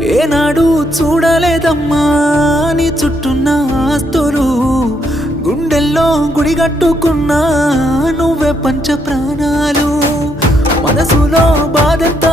ఏనాడు చూడలేదమ్మా నీ చుట్టున్న ఆస్తులు గుండెల్లో గుడిగట్టుకున్నా నువ్వే పంచ ప్రాణాలు మనసులో బాధంతా